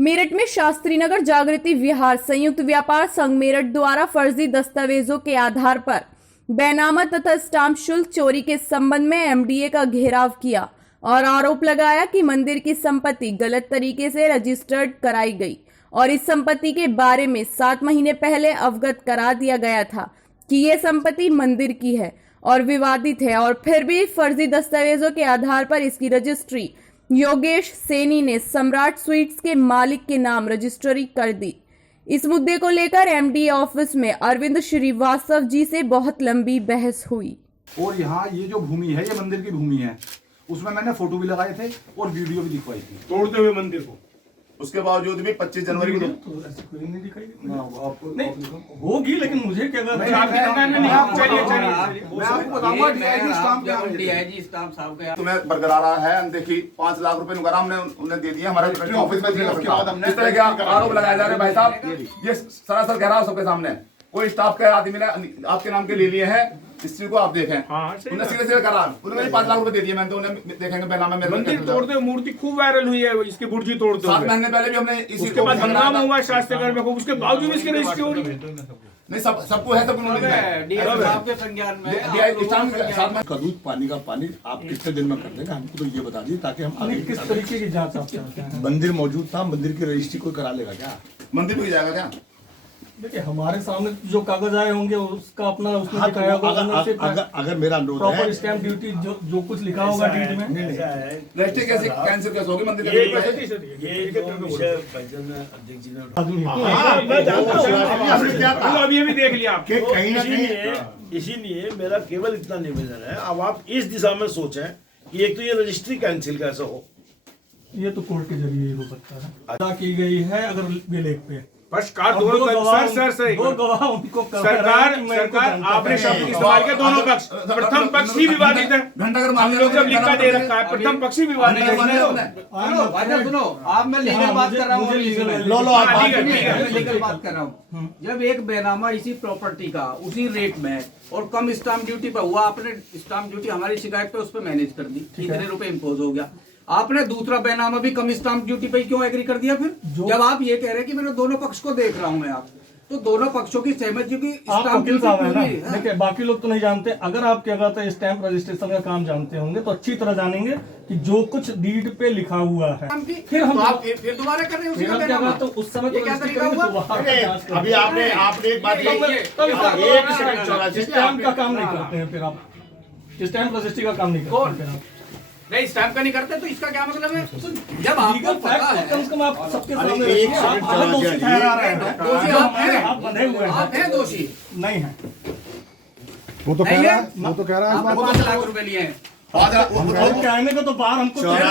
मेरठ में शास्त्री नगर जागृति विहार संयुक्त व्यापार संघ मेरठ द्वारा फर्जी दस्तावेजों के आधार पर बैनामा तथा स्टाम्प शुल्क चोरी के संबंध में एमडीए का घेराव किया और आरोप लगाया कि मंदिर की संपत्ति गलत तरीके से रजिस्टर्ड कराई गई और इस संपत्ति के बारे में 7 महीने पहले अवगत करा दिया गया था कि ये संपत्ति मंदिर की है और विवादित है, और फिर भी फर्जी दस्तावेजों के आधार पर इसकी रजिस्ट्री योगेश सैनी ने सम्राट स्वीट्स के मालिक के नाम रजिस्ट्री कर दी। इस मुद्दे को लेकर एमडी ऑफिस में अरविंद श्रीवास्तव जी से बहुत लंबी बहस हुई। और यहाँ ये जो भूमि है ये मंदिर की भूमि है, उसमें मैंने फोटो भी लगाए थे और वीडियो भी दिखवाई थी तोड़ते हुए मंदिर को। उसके बावजूद भी 25 जनवरी को तो ऐसी कोई नहीं दिखाई नहीं होगी, लेकिन मुझे क्या मैं आपको बताऊंगा डीआईजी स्टाम्प साहब तुम्हें बरकरार है। देखिए 5 लाख रुपए नुकरा हमने उन्हें दे दिए हमारे ऑफिस में। इस तरह के आरोप लगाए जा रहे हैं भाई साहब, ये सरासर घेराव सबके सामने। कोई स्टाफ के आदमी ने आपके नाम के ले लिए हैं, इस चीज को आप देखें। उन्हें सीधे करा, उन्होंने 5 लाख रुपए दे दिए, मैंने तो उन्हें देखेंगे बैनामा में। मंदिर तोड़ते हुए मूर्ति खूब वायरल हुई है, इसकी बुर्जी तोड़ते हुए 7 महीने पहले भी हमने इसी उसके बाद हंगामा हुआ शास्त्री में, उसके बावजूद इसकी रजिस्ट्री हो रही है। नहीं सबको है, का दूध पानी का पानी आप कितने दिन में कर देंगे हमको तो ये बता दीजिए, ताकि हम आगे किस तरीके की जांच आप चाहते हैं? मंदिर मौजूद था, मंदिर की रजिस्ट्री कोई करा लेगा क्या? मंदिर में जाएगा क्या? देखिए हमारे सामने जो कागज आए होंगे उसका अपना उसमें दिखाया होगा। अगर मेरा अनुरोध प्रॉपर है स्टैम्प ड्यूटी जो कुछ लिखा होगा डीड में। रजिस्ट्री कैसे कैंसिल कैसे होगी मंदिर ये अभी अभी देख लिया आपके कहीं ना कहीं। इसीलिए मेरा केवल इतना निवेदन है, अब आप इस दिशा में सोचें कि एक तो ये रजिस्ट्री कैंसिल कैसे हो। ये तो कोर्ट के जरिए हो सकता है। अदा की गई है अगर विलेख पे पक्षकार दो गवाह उनको सरकार आपने शब्द इस्तेमाल किया दोनों पक्ष। प्रथम पक्ष ही विवादित है, हम लोग जब लिखा दे रखा है प्रथम पक्ष ही विवादित है। सुनो आप, मैं लीगल बात कर रहा हूँ, लीगल बात कर रहा हूँ। जब एक बैनामा इसी प्रॉपर्टी का उसी रेट में और कम स्टाम्प ड्यूटी पर हुआ, आपने स्टाम्प ड्यूटी हमारी शिकायत पे उस पर मैनेज कर दी, इतने रुपए इम्पोज हो गया। आपने दूसरा बैनामा भी कम स्टाम्प ड्यूटी पे क्यों एग्री कर दिया? फिर जब आप ये कह रहे हैं कि मैंने दोनों पक्ष को देख रहा हूं मैं, आप तो दोनों पक्षों की सहमति की स्टाम्प ड्यूटी है। देखिए बाकी लोग तो नहीं जानते, अगर आप क्या कहते हैं स्टैंप रजिस्ट्रेशन का काम जानते होंगे तो अच्छी तरह जानेंगे कि जो कुछ डीड पे लिखा हुआ है फिर हम फिर दोबारा कर रहे हैं उसी का बैनामा। तो उस समय तो क्या तरीका हुआ? अभी आपने एक बात स्टैंप का काम नहीं करते हैं, फिर आप स्टैंप रजिस्ट्री का काम नहीं करते हैं। नहीं स्टैम्प का नहीं करते तो इसका क्या मतलब है? जब आपको पता है कम से कम आप सबके सामने एक सेकंड दोषी ठहरा रहे हैं, दोषी आप हैं, आप बंधे हुए हैं, आप हैं दोषी नहीं है वो तो कह रहा है, वो तो कह रहा है आपने 5 लाख रुपए लिए हैं। कहने को तो बाहर हमको अंदर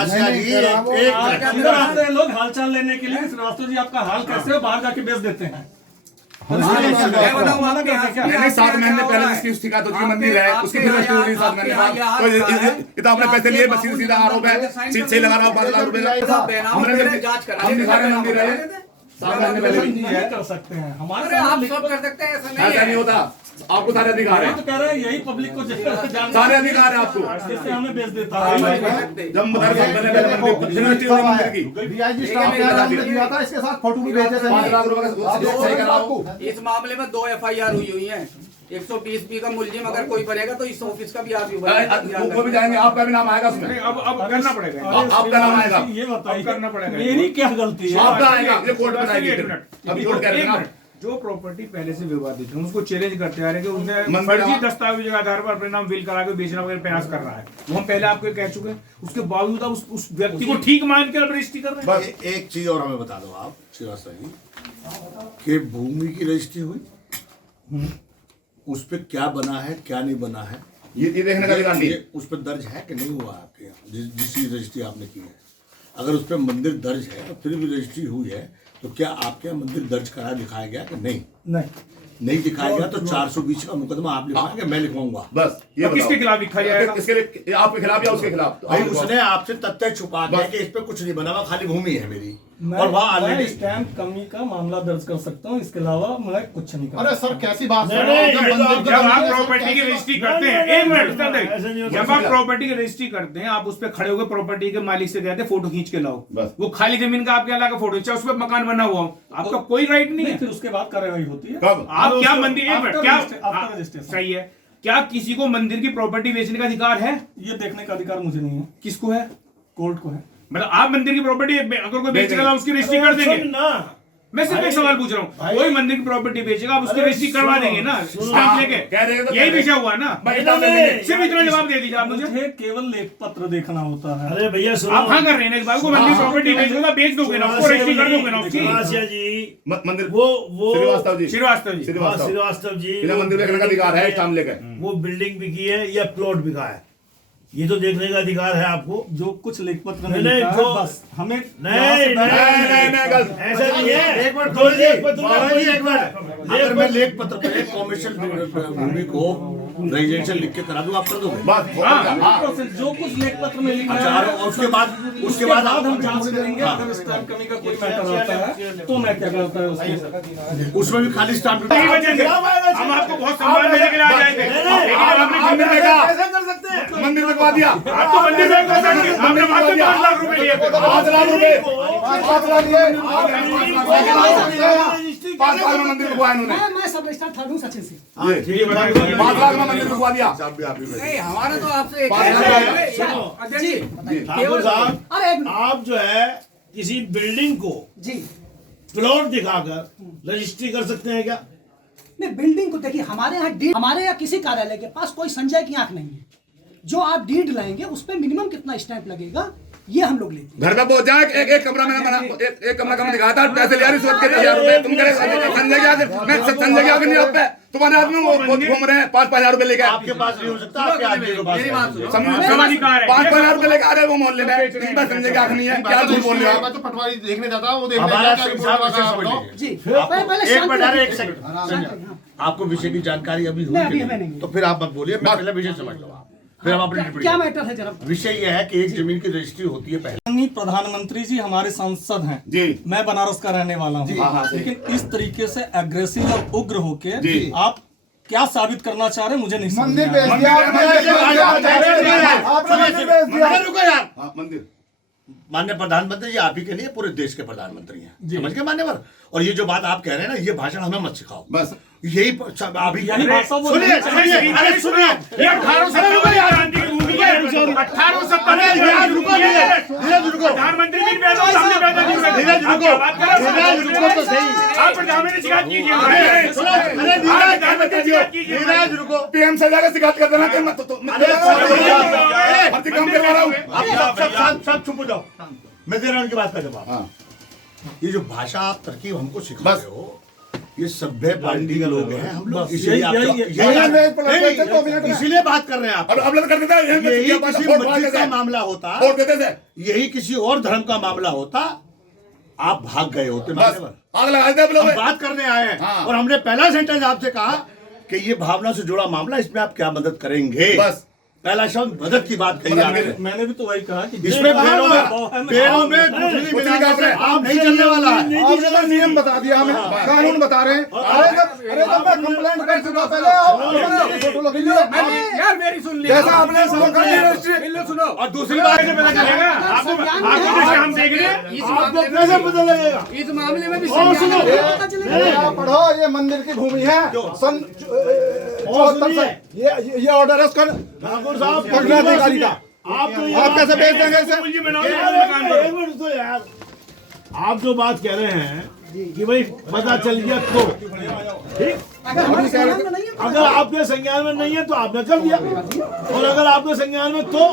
आते हैं लोग हालचाल लेने के लिए। श्रीवास्तव जी आपका हाल कैसे हो, बाहर जाके बेच देते हैं। मैं बताऊं आपके यहाँ 7 महीने पहले जिसकी शिकायत होती है मंदिर है उसकी फिर रजिस्ट्री हुई 7 महीने बाद, तो इतना आपने पैसे लिए, बस सीधा आरोप है। सही लगा रहा हूँ 5 लाख रुपए का। हमने जांच करा, हम दिखा मंदिर है 7 महीने पहले भी नहीं कर सकते हैं हमारे। आप सब कर सकते हैं, ऐसा नहीं होता। आपको सारे अधिकार है, तो कह रहे हैं यही पब्लिक को सारे अधिकार है आपको। जिससे हमें बेच देता है। जब मंदिर की डीआईजी स्टाफ ने हमने दिया था, इसके साथ फोटो भी भेजे थे। 5 लाख रुपए का सही करा आपको। इस मामले में 2 FIR हुई है। 120B का मुलजिम अगर कोई बनेगा तो इस ऑफिस का भी आप वो भी जाएंगे, आपका भी नाम आएगा उसमें। अब करना पड़ेगा, आपका नाम आएगा, ये बताइए करना पड़ेगा। मेरी क्या गलती है? आपका आएगा, ये कोर्ट में आएगी। अभी कोर्ट कह रहे हैं जो प्रॉपर्टी पहले से विवादित है उसको चैलेंज करते आ रहे हैं कि उसने मंदिर फर्जी दस्तावेजों के आधार पर अपने नाम बिल करा के बेचना वगैरह प्रयास कर रहा है। वो हम पहले आपको कह चुके हैं, उसके बावजूद आप उस व्यक्ति को ठीक मान कर रजिस्ट्री कर रहे हैं। बस एक चीज और हमें बता दो आप श्रीवास्तव जी, कि भूमि की रजिस्ट्री हुई, उस पर क्या बना है क्या नहीं बना है ये देखने का अधिकार नहीं है। उस पर दर्ज है कि नहीं हुआ आपके यहाँ जिस रजिस्ट्री आपने की है? अगर उस पर मंदिर दर्ज है फिर भी रजिस्ट्री हुई है तो क्या आपके यहाँ मंदिर दर्ज करा दिखाया गया कि नहीं? नहीं दिखाया गया तो 420 का मुकदमा आप लिखवाएंगे, मैं लिखवाऊंगा। बस ये तो किसके खिलाफ लिखा जाएगा? किसके लिए? आपके खिलाफ या उसके खिलाफ? भाई उसने आपसे तथ्य छुपा के कि इस पे कुछ नहीं बना हुआ, खाली भूमि है मेरी, और वहाँ मैं ऑलरेडी स्टैंप कमी का मामला दर्ज कर सकता हूँ, इसके अलावा मैं कुछ नहीं कर अरे सर कैसी बात नहीं, कर रहे हो? नहीं, जब मंदिर जब आप की- प्रॉपर्टी की रजिस्ट्री करते हैं, एक मिनट उत्तर दें। जब आप प्रॉपर्टी की रजिस्ट्री करते हैं, आप उस पर खड़े होकर प्रॉपर्टी के मालिक से कहते हैं फोटो खींच के लाओ, बस। वो खाली जमीन का आपके अलावा फोटो, चाहे उस पर मकान बना हुआ हो, आपका कोई राइट नहीं है। फिर उसके बाद कार्रवाई होती है। कब? आप क्या मंदिर, एक मिनट, क्या आफ्टर रजिस्ट्रेशन सही है, क्या किसी को मंदिर की प्रॉपर्टी बेचने का अधिकार है? ये देखने का अधिकार मुझे नहीं है, किसको है? कोर्ट को है। मतलब आप मंदिर की प्रॉपर्टी अगर कोई बेचेगा उसकी रजिस्ट्री कर देंगे? ना मैं सिर्फ एक सवाल पूछ रहा हूँ, कोई मंदिर की प्रॉपर्टी बेचेगा, आप उसकी अरे रजिस्ट्री करवा सुनो, देंगे ना सुनो। स्टाम्प लेके? कह रहे हैं तो यही कह विषय हुआ ना? सिर्फ इतना जवाब दे दीजिए आप मुझे। मुझे केवल एक पत्र देखना होता है। अरे भैया सुनो, आप हाँ कर रहे हैं ना इस बात को, मंदिर प्रॉपर्टी बेचोगे बेच दोगे ना, उसको रजिस्ट्री कर दोगे ना उसकी? चौरासिया जी मंदिर वो श्रीवास्तव जी, श्रीवास्तव जी, हाँ, श्रीवास्तव जी बिना मंदिर बेचने का अधिकार है स्टाम्प लेकर। वो बिल्डिंग बिकी है या प्लॉट बिका है, ये तो देखने का अधिकार है आपको। जो कुछ लेख पत्र में नहीं, लिखा है, जो- बस हमें नहीं नहीं, गलत। ऐसा नहीं है। एक मिनट, दो लेख पत्र बाबा में जी, एक मिनट। अगर मैं लेख पत्र पे कॉमर्शियल भूमि को रेजिडेंशियल लिख के करा दूं, आप कर दोगे? बस प्रोसेस जो कुछ लेख पत्र में लिखा अच्छा, है, और उसके बाद आप हम जांच करेंगे। अगर स्टैम्प कमी का कोई मैटर आता है तो मैं क्या करता है उसको उसमें भी खाली स्टाम्प नहीं बचेंगे। हम आपको बहुत सम्मान देने के लिए आ जाएंगे, लेकिन जब आपने आपने मंदिर देखा, ऐसा कर सकते हैं। मंदिर लगवा दिया, आप तो मंदिर में घुसा दिए, आपने वहां से 5 लाख रुपए लिए थे। 5 लाख रुपए, 5 लाख लिए, रजिस्ट्री 5 लाख में मंदिर लगवाया इन्होंने। मैं सब रजिस्टर था दूं सचिन से। ये बताइए। 5 लाख में मंदिर लगवा दिया। हमारा तो आपसे एक जी ठाकुर साहब, अरे एक मिनट। आप जो है किसी बिल्डिंग को जी प्लॉट दिखाकर रजिस्ट्री कर सकते हैं क्या? नहीं, बिल्डिंग को देखिए, हमारे यहाँ डीड, हमारे यहाँ किसी कार्यालय के पास कोई संजय की आंख नहीं है। जो आप डीड लाएंगे उस पर मिनिमम कितना स्टैंप लगेगा ये हम लोग लेते हैं। घर पे पहुंच जाए, एक कमरा मैंने बना, एक कमरा का मैं दिखाया था, पैसे लिया रिश्वत के 1000 रुपए, तुम करे संजय क्या, मैं संजय क्या नहीं आप पे, तुम्हारे आदमी वो घूम रहे हैं 5-5 हजार रुपए लेके। आपके पास नहीं हो सकता, आपके आदमी के पास मेरी बात सुनो। समाधिकार है। 5-5 हजार रुपए लेके आ रहे हैं वो मोहल्ले में, इन पर संजय क्या नहीं है, क्या झूठ बोल रहे हो आप? तो पटवारी देखने जाता वो देखने हमारा जाता है, सिंह साहब रिपोर्ट विषय वगैरह समझ बताओ। लीजिए। जी पहले एक शांति मिनट, रखिए। एक सेकंड। शांति, हाँ। आपको विषय की जानकारी अभी हुई नहीं, कि अभी नहीं? हमें नहीं। तो फिर आप मत बोलिए, मैं पहले विषय समझ लो आप, फिर हम अपनी टिप्पणी क्या करें। मैटर है जरा? विषय यह है कि एक जमीन की रजिस्ट्री होती है पहले। माननीय प्रधानमंत्री जी हमारे सांसद हैं जी। मैं बनारस का रहने वाला हूँ, हाँ, हाँ, लेकिन इस तरीके से एग्रेसिव और उग्र होके जी। आप क्या साबित करना चाह रहे हैं मुझे नहीं समझ में मंदिर आ रहा। बेच दिया आपने, आपने मंदिर बेच दिया। रुको यार, हाँ, मंदिर माननीय प्रधानमंत्री जी आप ही के लिए पूरे देश के प्रधानमंत्री हैं, समझ गए मान्यवर? और ये जो बात आप कह रहे हैं ना, ये भाषण हमें मत सिखाओ, बस यही अभी यही भाषा वो सुनिए, नहीं सुनिए, अरे सुनिए, ये 1857 की क्रांति की भूमि है। 1857 की क्रांति की भूमि है। धीरज रुको, प्रधानमंत्री भी पैदा सामने पैदा नहीं हुए। धीरज आप रुको, क्या बात कर रहे हैं? धीरज रुको तो सही। आप प्रधानमंत्री शिकायत कीजिए। अरे सुनो, अरे आप धीरज प्रधानमंत्री शिकायत कीजिए। धीरज रुको, पीएम से जाकर शिकायत कर देना कि मैं भर्ती काम करवा रहा हूँ। आप सब चुप हो जाओ, मैं दे रहा हूं उनकी बात का जवाब। हाँ। ये जो भाषा आप तरकीब हमको सिखा बस। रहे हो, ये सभ्य पार्टी के लोग हैं हम लोग, बस, इसीलिए आप यही- नहीं, इसीलिए बात कर रहे हैं आप। अब कर देता है, यही किसी मस्जिद का मामला होता, वोट देते थे, यही किसी और धर्म का मामला होता, आप भाग गए होते। बस मान्यवर, आग लगा देते हैं हम बात करने आए हैं, हाँ। और हमने पहला सेंटेंस आपसे कहा कि ये भावना से जुड़ा मामला, इसमें आप क्या मदद करेंगे? बस पहला शब्द मदद की बात कही आपने। मैंने भी तो वही कहा कि इसमें पैरों में गुठली काट रहे हैं, आप नहीं चलने वाला है। आपने नियम बता दिया, हमें कानून बता रहे हैं। अरे जब मैं कंप्लेंट कर चुका पहले, आप फोटो लग यार मेरी सुन लिया। जैसा आपने कर दी रजिस्ट्री। सुनो, और दूसरी बात, कैसे पता चलेगा? आपको जैसे हम देख रहे हैं, इस आपको मामले कैसे पता लगेगा? में, इस मामले में भी और सुनो, आप पढ़ो, ये मंदिर की भूमि है, सन 74 से ये ऑर्डर है उसका ठाकुर साहब अधिकारी का। आप तो आप कैसे बेच देंगे इसे? पूंजी बनाओ, एक मिनट तो यार, आप जो बात कह रहे हैं कि भाई पता चल गया तो ठीक, अगर हमारे संज्ञान में नहीं है अगर आपके संज्ञान में नहीं है तो आपने कर दिया, और अगर आपके संज्ञान में तो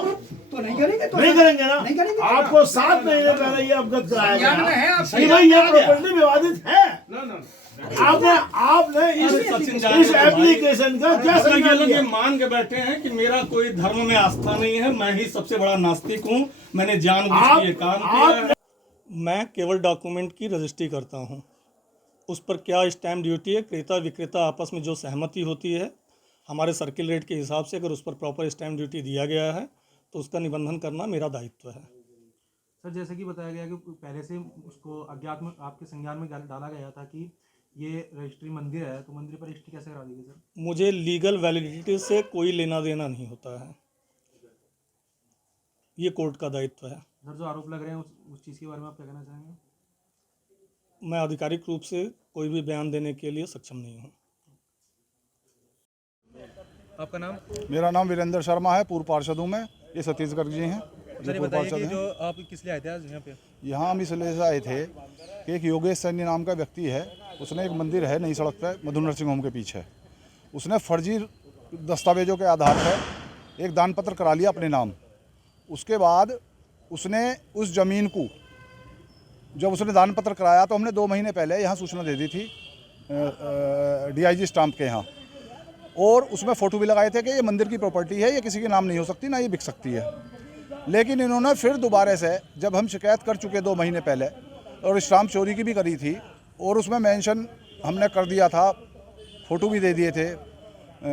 तो नहीं करेंगे, तो नहीं करेंगे ना। नहीं करेंगे। आपको 7 महीने पहले ये अवगत कराया संज्ञान में है, गया आप कि भाई ये प्रॉपर्टी विवादित है। आपने सचिन इस जाने के भाई- एप्लीकेशन का क्या असल में संज्ञान लोग ये लिया? मान के बैठे हैं कि मेरा कोई धर्म में आस्था नहीं है, मैं ही सबसे बड़ा नास्तिक हूँ, मैंने जानबूझ के ये काम किया है। मैं केवल डॉक्यूमेंट की रजिस्ट्री करता हूँ, उस पर क्या स्टैम्प ड्यूटी है, क्रेता विक्रेता आपस में जो सहमति होती है हमारे सर्किल रेट के हिसाब से, अगर उस पर प्रॉपर स्टैम्प ड्यूटी दिया गया है तो उसका निबंधन करना मेरा दायित्व है। सर जैसे कि बताया गया कि पहले से उसको अज्ञात में आपके संज्ञान में डाला गया था कि ये रजिस्ट्री मंदिर है, तो मंदिर पर रजिस्ट्री कैसे करा दी गई सर? मुझे लीगल वैलिडिटी से कोई लेना देना नहीं होता है, ये कोर्ट का दायित्व है। सर जो आरोप लग रहे हैं उस चीज़ के बारे में आप क्या कहना चाहेंगे? मैं आधिकारिक रूप से कोई भी बयान देने के लिए सक्षम नहीं हूँ। आपका नाम? मेरा नाम वीरेंद्र शर्मा है, पूर्व पार्षद हूँ मैं। ये छत्तीसगढ़ जी हैं, सर बताइए कि जो आप किस लिए आए थे आज यहाँ पे? यहाँ हम इसलिए से आए थे कि एक योगेश सैनी नाम का व्यक्ति है, उसने एक मंदिर है नई सड़क पे मधु नर्सिंग होम के पीछे, उसने फर्जी दस्तावेजों के आधार पर एक दान पत्र करा लिया अपने नाम। उसके बाद उसने उस ज़मीन को जब उसने दान पत्र कराया तो हमने 2 महीने पहले यहाँ सूचना दे दी थी DIG स्टाम्प के यहाँ, और उसमें फ़ोटो भी लगाए थे कि ये मंदिर की प्रॉपर्टी है, ये किसी के नाम नहीं हो सकती, ना ये बिक सकती है। लेकिन इन्होंने फिर दोबारा से, जब हम शिकायत कर चुके 2 महीने पहले, और स्टाम्प चोरी की भी करी थी और उसमें मेंशन हमने कर दिया था, फ़ोटो भी दे दिए थे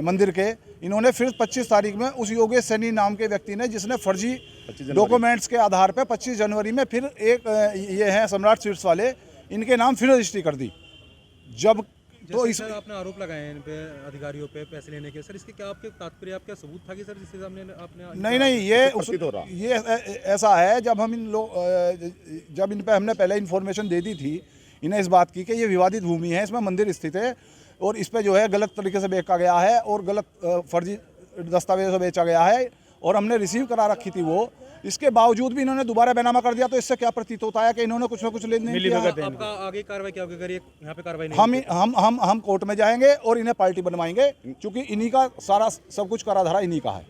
मंदिर के, इन्होंने फिर 25 तारीख में उस योगेश सैनी नाम के व्यक्ति ने, जिसने फर्जी डॉक्यूमेंट्स के आधार पे 25 जनवरी में फिर एक ये हैं सम्राट स्वीट्स वाले, इनके नाम फिर रजिस्ट्री कर दी। जब तो इस आपने आरोप लगाए हैं इन पे अधिकारियों पे पैसे लेने के, सर इसके क्या आपके तात्पर्य, आपका सबूत था कि सर जिसके सामने आपने? नहीं, ये ऐसा है, जब हम जब इन पे हमने पहले इन्फॉर्मेशन दे दी थी इन्हें इस बात की कि ये विवादित भूमि है, इसमें मंदिर स्थित है और इस पे जो है गलत तरीके से बेचा गया है और गलत फर्जी दस्तावेजों से बेचा गया है, और हमने रिसीव करा रखी थी वो, इसके बावजूद भी इन्होंने दोबारा बैनामा कर दिया। तो इससे क्या प्रतीत होता है कि इन्होंने कुछ ना कुछ लेन देन किया। आपका आगे कार्रवाई क्या होगी अगर ये यहाँ पे कार्रवाई नहीं? हम कोर्ट में जाएंगे और इन्हें पार्टी बनवाएंगे, क्योंकि इन्हीं का सारा सब कुछ करा धरा इन्हीं का है।